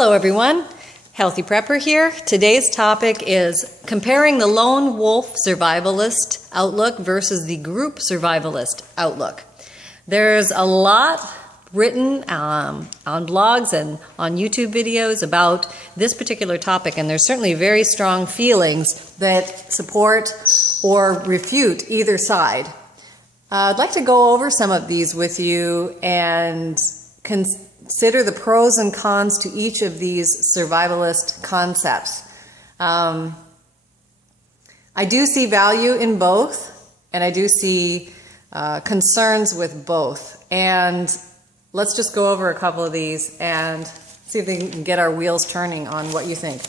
Hello everyone, Healthy Prepper here. Today's topic is comparing the lone wolf survivalist outlook versus the group survivalist outlook. There's a lot written on blogs and on YouTube videos about this particular topic, and there's certainly very strong feelings that support or refute either side. I'd like to go over some of these with you and consider the pros and cons to each of these survivalist concepts. I do see value in both, and I do see concerns with both. And let's just go over a couple of these and see if we can get our wheels turning on what you think.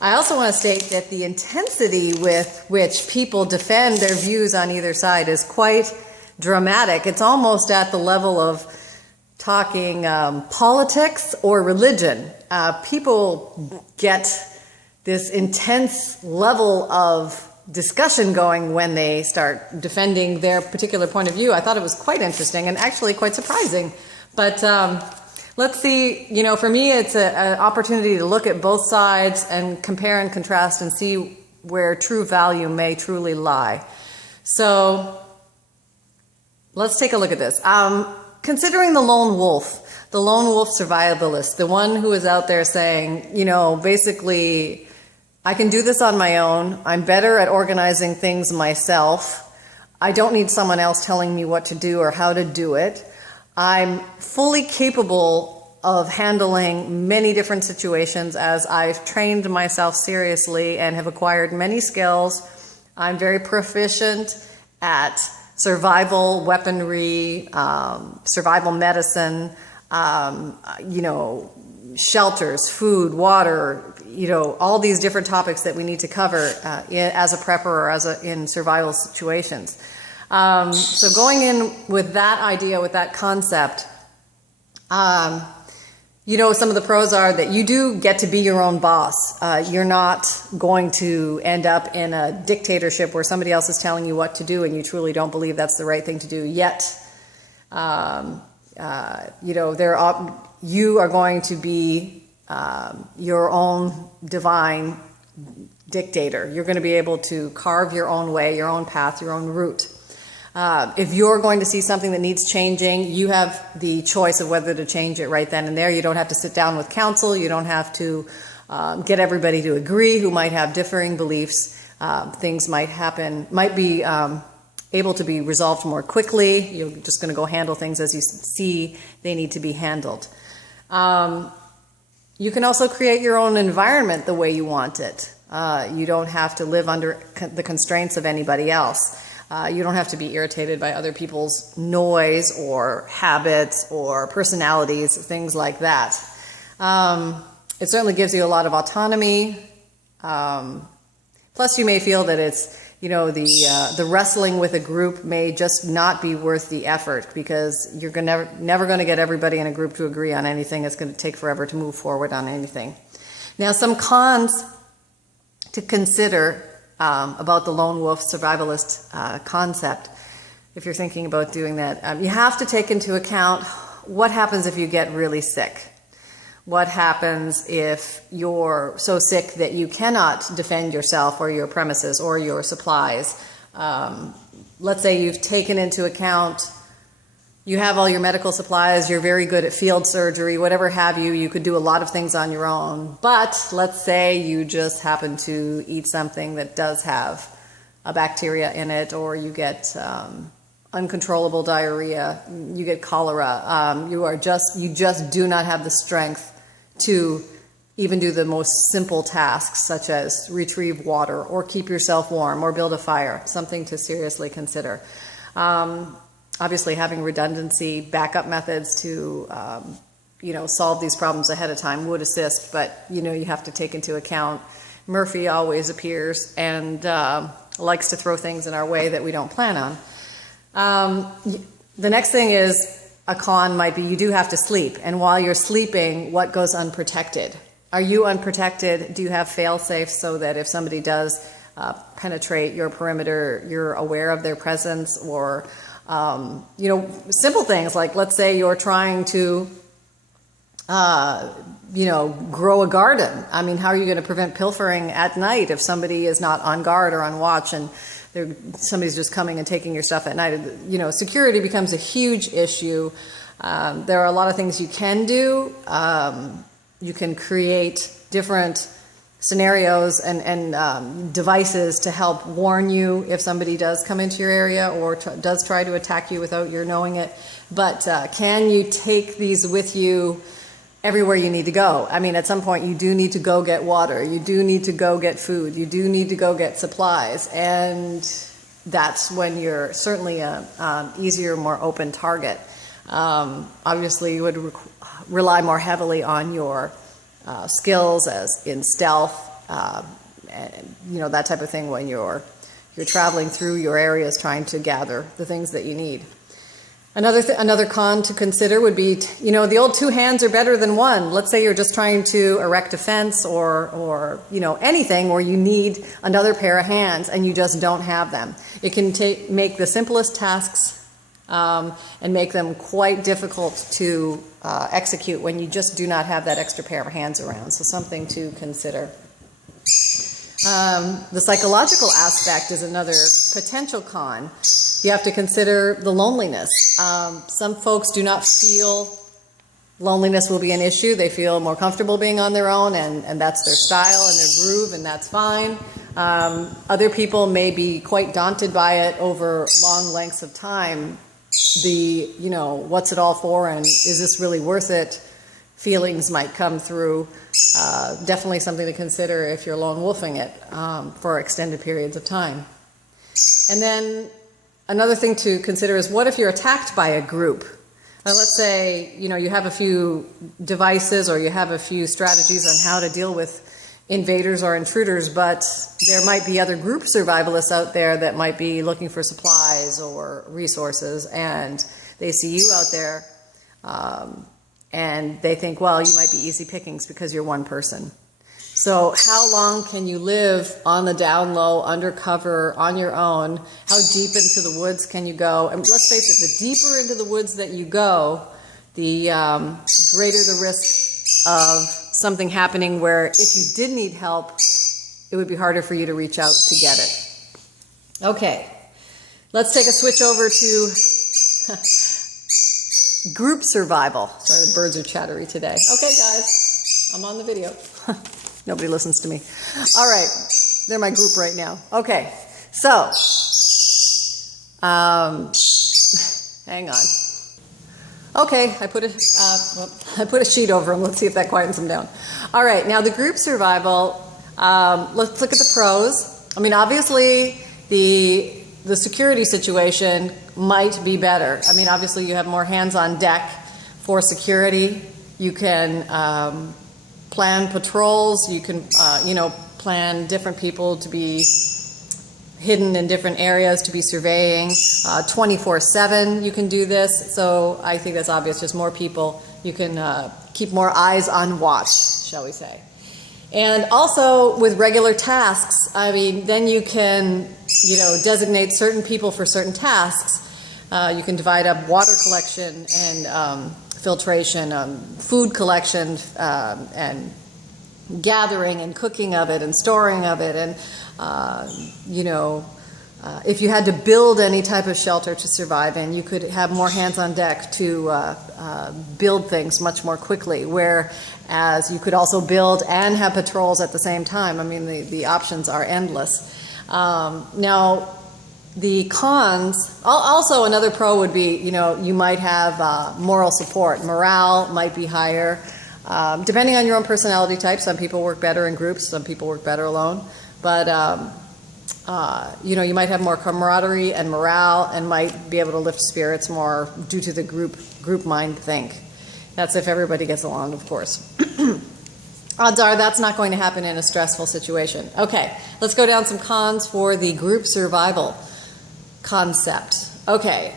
I also want to state that the intensity with which people defend their views on either side is quite dramatic. It's almost at the level of talking politics or religion. People get this intense level of discussion going when they start defending their particular point of view. I thought it was quite interesting and actually quite surprising. But let's see, for me it's an opportunity to look at both sides and compare and contrast and see where true value may truly lie. So let's take a look at this. Considering the lone wolf survivalist, the one who is out there saying, basically, I can do this on my own. I'm better at organizing things myself. I don't need someone else telling me what to do or how to do it. I'm fully capable of handling many different situations as I've trained myself seriously and have acquired many skills. I'm very proficient at survival weaponry, survival medicine, shelters, food, water, all these different topics that we need to cover as a prepper or in survival situations. So going in with that idea, with that concept, some of the pros are that you do get to be your own boss. You're not going to end up in a dictatorship where somebody else is telling you what to do and you truly don't believe that's the right thing to do yet. You are going to be your own divine dictator. You're going to be able to carve your own way, your own path, your own route. If you're going to see something that needs changing, you have the choice of whether to change it right then and there. You don't have to sit down with counsel. You don't have to get everybody to agree who might have differing beliefs. Things might be able to be resolved more quickly. You're just going to go handle things as you see they need to be handled. You can also create your own environment the way you want it. You don't have to live under the constraints of anybody else. You don't have to be irritated by other people's noise or habits or personalities, things like that. It certainly gives you a lot of autonomy. Plus, you may feel that it's, the wrestling with a group may just not be worth the effort because you're never going to get everybody in a group to agree on anything. It's going to take forever to move forward on anything. Now, some cons to consider about the lone wolf survivalist concept, if you're thinking about doing that. You have to take into account what happens if you get really sick. What happens if you're so sick that you cannot defend yourself or your premises or your supplies. Let's say you've taken into account, you have all your medical supplies, you're very good at field surgery, whatever have you, you could do a lot of things on your own. But let's say you just happen to eat something that does have a bacteria in it, or you get uncontrollable diarrhea, you get cholera. You just do not have the strength to even do the most simple tasks, such as retrieve water or keep yourself warm or build a fire, something to seriously consider. Obviously, having redundancy, backup methods to, solve these problems ahead of time would assist, but, you have to take into account Murphy always appears and likes to throw things in our way that we don't plan on. The next thing is, a con might be you do have to sleep, and while you're sleeping, what goes unprotected? Are you unprotected? Do you have fail-safes so that if somebody does penetrate your perimeter, you're aware of their presence? Or simple things like, let's say you're trying to grow a garden. I mean, how are you going to prevent pilfering at night if somebody is not on guard or on watch and somebody's just coming and taking your stuff at night? Security becomes a huge issue. There are a lot of things you can do. You can create different scenarios and devices to help warn you if somebody does come into your area or does try to attack you without your knowing it. But can you take these with you everywhere you need to go? I mean, at some point you do need to go get water, you do need to go get food, you do need to go get supplies, and that's when you're certainly a easier, more open target. Obviously you would rely more heavily on your skills as in stealth, and, that type of thing when you're traveling through your areas trying to gather the things that you need. Another con to consider would be, the old two hands are better than one. Let's say you're just trying to erect a fence or anything where you need another pair of hands and you just don't have them. It can make the simplest tasks and make them quite difficult to execute when you just do not have that extra pair of hands around. So something to consider. The psychological aspect is another potential con. You have to consider the loneliness. Some folks do not feel loneliness will be an issue. They feel more comfortable being on their own, and that's their style and their groove, and that's fine. Other people may be quite daunted by it over long lengths of time. What's it all for, and is this really worth it? Feelings might come through. Definitely something to consider if you're lone wolfing it for extended periods of time. And then another thing to consider is, what if you're attacked by a group? Let's say you have a few devices or you have a few strategies on how to deal with invaders or intruders, but there might be other group survivalists out there that might be looking for supplies or resources, and they see you out there and they think, well, you might be easy pickings because you're one person. So how long can you live on the down low, undercover, on your own? How deep into the woods can you go? And let's face it, the deeper into the woods that you go, the greater the risk of something happening where if you did need help, it would be harder for you to reach out to get it. Okay, let's take a switch over to group survival. Sorry, the birds are chattery today. Okay, guys, I'm on the video. Nobody listens to me. All right, they're my group right now. Okay, so, hang on. Okay, I put a sheet over them. Let's see if that quietens them down. All right, now the group survival, let's look at the pros. I mean, obviously, the security situation might be better. I mean, obviously, you have more hands on deck for security. You can plan patrols. You can, plan different people to be hidden in different areas, to be surveying. 24/7 you can do this. So I think that's obvious. Just more people. You can keep more eyes on watch, shall we say. And also with regular tasks, I mean, then you can, designate certain people for certain tasks. You can divide up water collection and filtration, food collection, and gathering and cooking of it and storing of it. And, if you had to build any type of shelter to survive in, you could have more hands on deck to build things much more quickly, whereas you could also build and have patrols at the same time. I mean, the options are endless. Now, the cons, also another pro would be, you might have moral support. Morale might be higher. Depending on your own personality type, some people work better in groups, some people work better alone. But, you might have more camaraderie and morale and might be able to lift spirits more due to the group mind think. That's if everybody gets along, of course. Odds are that's not going to happen in a stressful situation. Okay, let's go down some cons for the group survival concept. Okay,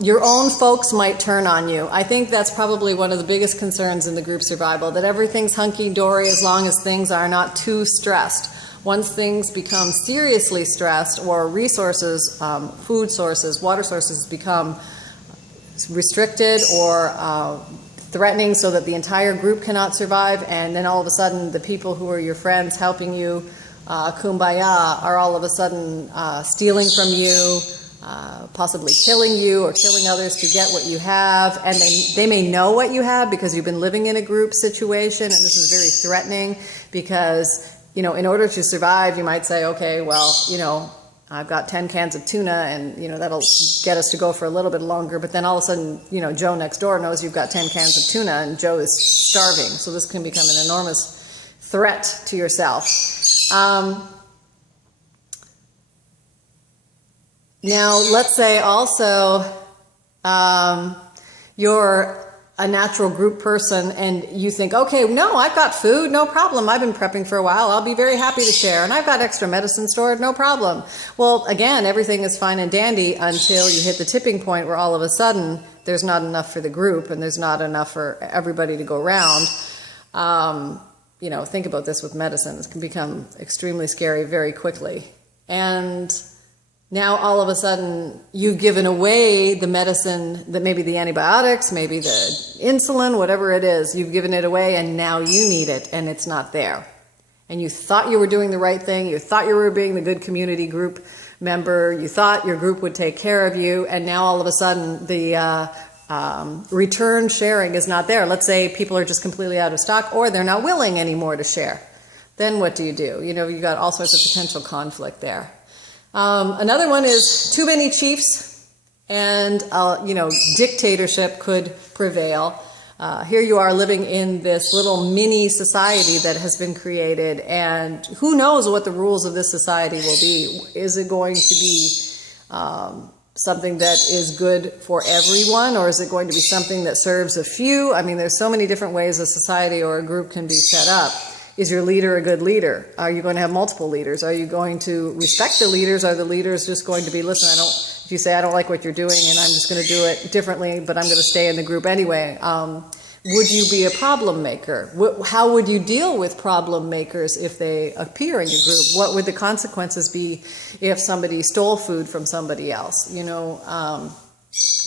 your own folks might turn on you. I think that's probably one of the biggest concerns in the group survival, that everything's hunky-dory as long as things are not too stressed. Once things become seriously stressed, or resources, food sources, water sources become restricted, or threatening so that the entire group cannot survive, and then all of a sudden the people who are your friends helping you kumbaya are all of a sudden stealing from you, possibly killing you or killing others to get what you have, and they may know what you have because you've been living in a group situation, and this is very threatening because, you know, in order to survive, you might say, okay, well, you know, I've got 10 cans of tuna and, you know, that'll get us to go for a little bit longer, but then all of a sudden, you know, Joe next door knows you've got 10 cans of tuna and Joe is starving, so this can become an enormous threat to yourself. Now, let's say also you're a natural group person and you think, okay, no, I've got food, no problem. I've been prepping for a while. I'll be very happy to share. And I've got extra medicine stored, no problem. Well, again, everything is fine and dandy until you hit the tipping point where all of a sudden there's not enough for the group and there's not enough for everybody to go around. You know, think about this with medicine. It can become extremely scary very quickly. And now all of a sudden you've given away the medicine, that maybe the antibiotics, maybe the insulin, whatever it is, you've given it away and now you need it and it's not there. And you thought you were doing the right thing, you thought you were being the good community group member, you thought your group would take care of you, and now all of a sudden the return sharing is not there. Let's say people are just completely out of stock or they're not willing anymore to share. Then what do? You know, you've got all sorts of potential conflict there. Another one is too many chiefs and, you know, dictatorship could prevail. Here you are living in this little mini society that has been created, and who knows what the rules of this society will be. Is it going to be something that is good for everyone, or is it going to be something that serves a few? I mean, there's so many different ways a society or a group can be set up. Is your leader a good leader? Are you going to have multiple leaders? Are you going to respect the leaders? Are the leaders just going to be, listen, if you say I don't like what you're doing and I'm just going to do it differently, but I'm going to stay in the group anyway? Would you be a problem maker? How would you deal with problem makers if they appear in your group? What would the consequences be if somebody stole food from somebody else? You know,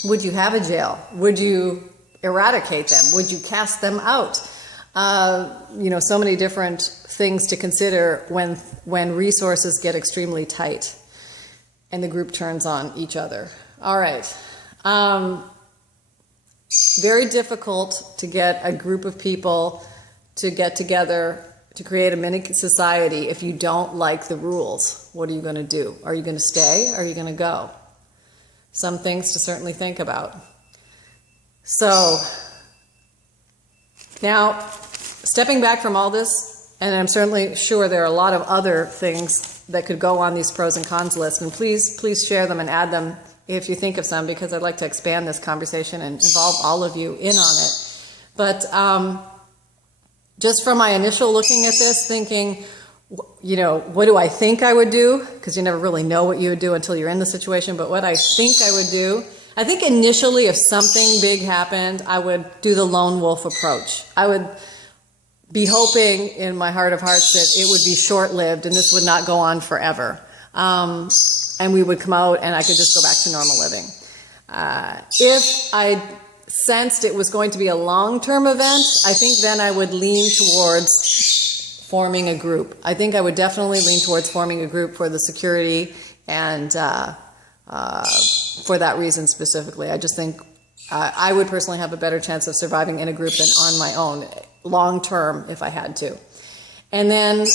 would you have a jail? Would you eradicate them? Would you cast them out? You know, so many different things to consider when resources get extremely tight and the group turns on each other. All right. Very difficult to get a group of people to get together to create a mini society if you don't like the rules. What are you going to do? Are you going to stay? Or are you going to go? Some things to certainly think about. So, now, stepping back from all this, and I'm certainly sure there are a lot of other things that could go on these pros and cons list, and please share them and add them if you think of some, because I'd like to expand this conversation and involve all of you in on it. But just from my initial looking at this, thinking, you know, what do I think I would do? Because you never really know what you would do until you're in the situation, but what I think I would do, I think initially if something big happened, I would do the lone wolf approach. I would be hoping in my heart of hearts that it would be short-lived and this would not go on forever. And we would come out and I could just go back to normal living. If I sensed it was going to be a long-term event, I think then I would lean towards forming a group. I think I would definitely lean towards forming a group for the security and for that reason specifically. I just think I would personally have a better chance of surviving in a group than on my own, long-term if I had to. And then,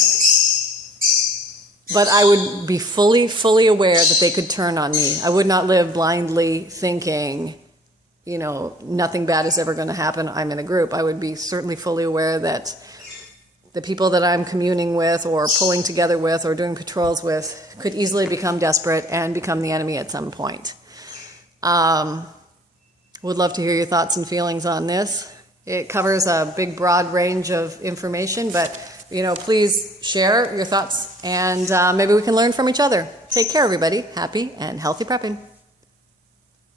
but I would be fully aware that they could turn on me. I would not live blindly thinking, you know, nothing bad is ever going to happen, I'm in a group. I would be certainly fully aware that the people that I'm communing with or pulling together with or doing patrols with could easily become desperate and become the enemy at some point. Would love to hear your thoughts and feelings on this. It covers a big, broad range of information, but, you know, please share your thoughts and maybe we can learn from each other. Take care, everybody. Happy and healthy prepping.